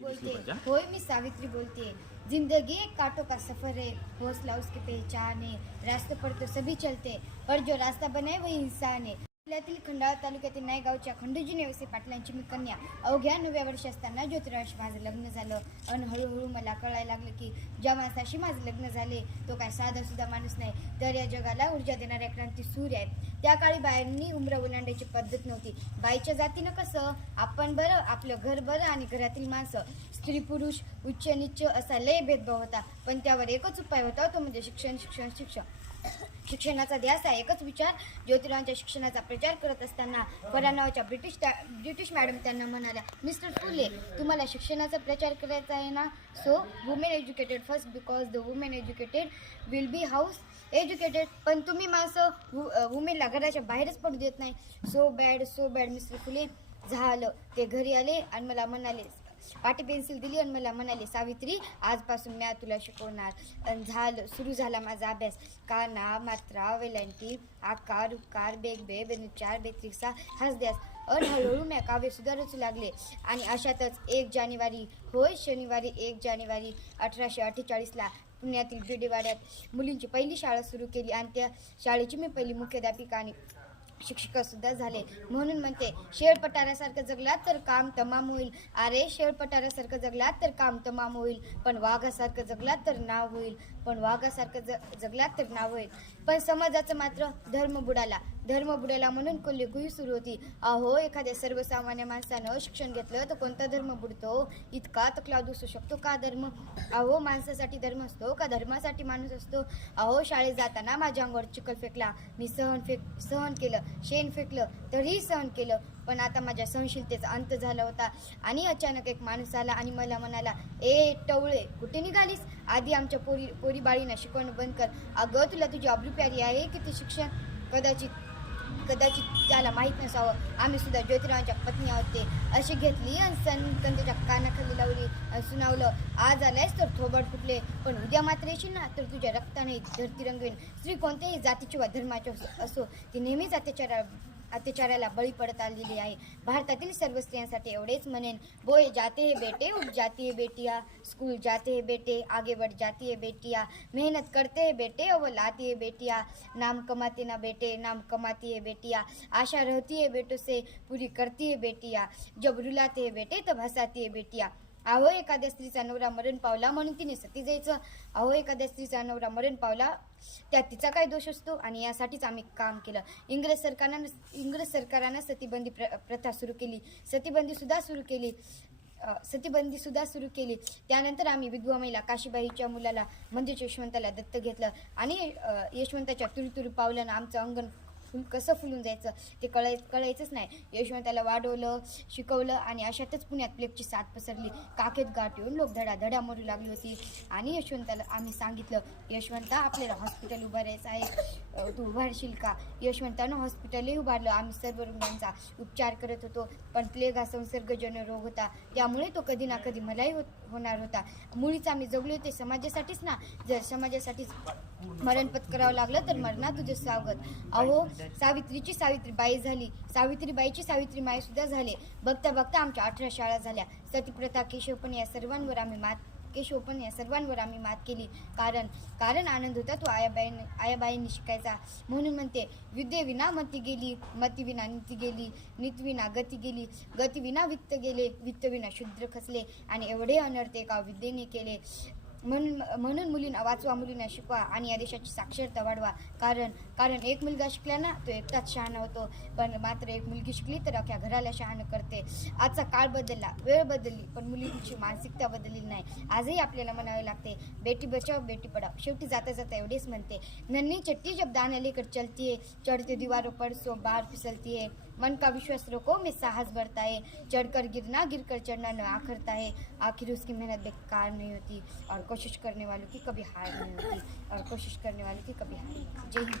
बोलते होय, मैं सावित्री बोलते। जिंदगी एक कांटों का सफर है, हौसला उसकी पहचान है। रास्ते पर तो सभी चलते, पर जो रास्ता बनाए वही इंसान है। जिल्ह्यातील खंडाळा तालुक्यातील नायगावच्या खंडूजी नेवसे पाटलांची मी कन्या। अवघ्या 9व्या वर्षी असताना ज्योतिरावांशी माझं लग्न झालं आणि हळूहळू मला कळायला लागलं की ज्या माणसाशी माझं लग्न झाले तो काय साधा सुद्धा माणूस नाही, तर या जगाला ऊर्जा देणाऱ्या क्रांती सूर्य आहे। त्या काळी बायांनी उमरा ओलांडायची पद्धत नव्हती। बाईच्या जातीनं कसं आपण बरं, आपलं घर बरं आणि घरातील माणसं, स्त्री पुरुष, उच्च नीच असा लय भेदभाव होता। पण त्यावर एकच उपाय होता, तो म्हणजे शिक्षण शिक्षण शिक्षण। शिक्षणाचा ध्यास आहे, एकच विचार। ज्योतिरावांच्या शिक्षणाचा प्रचार करत असताना फराह नावाच्या ब्रिटिश मॅडम त्यांना म्हणाल्या, मिस्टर फुले, तुम्हाला शिक्षणाचा प्रचार करायचा आहे ना, so women educated first, because the women educated will be house educated. पण तुम्ही माणसं वुमेनला घराच्या बाहेरच पडू देत नाही। सो बॅड मिस्टर फुले। झालं, ते घरी आले आणि मला म्हणाले, पाटी पेन्सिल दिली आणि मला म्हणाले, सावित्री, आजपासून मी तुला शिकवणार। आणि झालं, सुरू झाला माझा अभ्यास। काना, मात्रा, वेलांटी, आकार, उकार, बेग बे, बेनुचार, बेत्रिक्सा, हसद्यास आणि हळूहळू मी काव्य सुद्धा रचू लागले। आणि अशातच 1 जानेवारी, होय शनिवारी 1 जानेवारी 1848ला पुण्यातील भिडेवाड्यात मुलींची पहिली शाळा सुरू केली आणि त्या शाळेची मी पहिली मुख्याध्यापिका आणि शिक्षिका सुद्धा झाले। म्हणून म्हणते, शेळपटाऱ्यासारखं जगलात तर काम तमाम होईल। अरे, शेळपटाऱ्यासारखं जगलात तर काम तमाम होईल, पण वाघासारखं जगलात तर नाव होईल, पण वाघासारखं जगलात तर नाव होईल। पण समाजाचं मात्र धर्म बुडाला म्हणून कोल्हेकुई सुरू होती। अहो, एखाद्या सर्वसामान्य माणसानं शिक्षण घेतलं तर कोणता धर्म बुडतो? इतका तकलाव दिसू शकतो का धर्म? अहो, माणसासाठी धर्म असतो का धर्मासाठी माणूस असतो? अहो, शाळेत जाताना माझ्या अंगावर चिखल फेकला, मी सहन केलं, शेण फेकलं तरीही सहन केलं। पण आता माझ्या सहनशीलतेचा अंत झाला होता आणि अचानक एक माणूस आला आणि मला म्हणाला, ए टवळे, कुठे निघालीस? आधी आमच्या पोरी बाळींना शिकवणं बंद कर। अगं, तुला तुझी आबरू प्यारी आहे की ते शिक्षण? कदाचित त्याला माहीत नसावं, आम्ही सुद्धा ज्योतिरावांच्या पत्नी आहोत ते। अशी घेतली आणि सनकन त्याच्या कानाखाली लावली आणि सुनावलं, आज आलायस तर थोबड फुटले, पण उद्या मात्र येशील ना तर तुझ्या रक्ताने धरती रंगवेन। स्त्री कोणत्याही जातीची वा धर्माची असो, ती नेहमीच अत्याचाराला बळी पडत आलेली आहे। भारतातील सर्व स्त्रियांसाठी एवढेच म्हणेन, बोय जाते है बेटे, उठ जाती है बेटिया, स्कूल जाते है बेटे, आगे बढ़ जाती है बेटिया, मेहनत करते है बेटे और लाती है बेटिया, नाम कमाते ना बेटे, नाम कमाती है बेटिया, आशा रहती है बेटों से, पूरी करती है बेटिया, जब रुलाते है बेटे तब हंसाती है बेटिया। अहो, एखाद्या स्त्रीचा नवरा मरण पावला म्हणून तिने सती जायचं? अहो, एखाद्या स्त्रीचा नवरा मरण पावला त्यात तिचा काय दोष असतो? आणि यासाठीच आम्ही काम केलं। इंग्रज सरकारानं सतीबंदी प्रथा सुरू केली, सतीबंदी सुद्धा सुरू केली। त्यानंतर आम्ही विधवा महिला काशीबाईच्या मुलाला म्हणजेच यशवंताला दत्त घेतलं आणि यशवंताच्या तुरुतुरु पावलानं आमचं अंगण कसं फुलून जायचं ते कळायचंच नाही। यशवंताला वाढवलं, शिकवलं आणि अशातच पुण्यात प्लेगची साथ पसरली। काखेत गाठ येऊन लोक धडा मरू लागली होती आणि यशवंताला आम्ही सांगितलं, यशवंता, आपल्याला हॉस्पिटल उभारायचं आहे, तू उभारशील का? यशवंतानं हॉस्पिटलही उभारलं। आम्ही सर्व रुग्णांचा उपचार करत होतो, पण प्लेग हा संसर्गजन्य रोग होता, त्यामुळे तो कधी ना कधी मलाही होणार होता। मुळीच आम्ही जगलो होते समाजासाठीच ना, जर समाजासाठीच मरण पत्करावं लागलं तर मरणा तुझं स्वागत। अहो, सावित्रीची सावित्रीबाई झाली, सावित्रीबाईची सावित्रीमाई सुद्धा झाले। बघता बघता आमच्या 18 शाळा झाल्या। सतीप्रथा, केशवपण या सर्वांवर आम्ही मात केली। कारण आनंद होता तो आयाबाईंनी शिकायचा। म्हणून म्हणते, विद्येविना मती गेली, मतीविना नीती गेली, नीतीविना गती गेली, गतीविना वित्त गेले, वित्तविना शूद्र खचले आणि एवढे अनर्थ एका विद्येने केले। म्हणून मुलींना वाचवा, मुलींना शिकवा आणि या देशाची साक्षरता वाढवा। कारण एक मुलगा शिकला ना तो एकटाच शहाणा होतो, पण मात्र एक मुलगी शिकली तर अख्ख्या घराला शहाणं करते। आजचा काळ बदलला, वेळ बदलली, पण मुलींची मानसिकता बदलली नाही। आजही आपल्याला म्हणावे लागते, बेटी बचाओ बेटी पढाओ। शेवटी जाता जाता एवढेच म्हणते, नन्ही चट्टी जब दाना लेकर चलती है, चढ़ते दीवारों पर सो बाहर फिसलती है, मन का विश्वास रखो में साहस बढ़ता है, चढ़कर गिरना गिरकर चढ़ना न आखरता है, आखिर उसकी मेहनत बेकार नहीं होती, और कोशिश करने वालों की कभी हार नहीं होती, और कोशिश करने वालों की कभी हार नहीं होती। जय हिंद।